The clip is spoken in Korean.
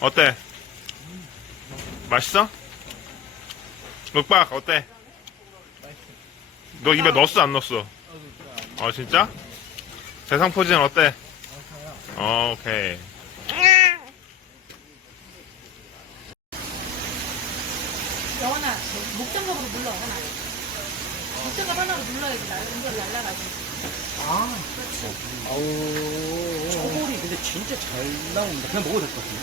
어때? 맛있어? 묵박 어때? 너 입에 넣었어 안 넣었어? 진짜? 세상 포지는 어때? 오케이. 영원아, 목장갑으로 눌러, 하나. 목장갑 하나로 눌러야지, 연결 날라가지. 아, 그렇지. 아우. 초벌이 근데 진짜 잘 나옵니다. 그냥 먹어도 될 것 같아요.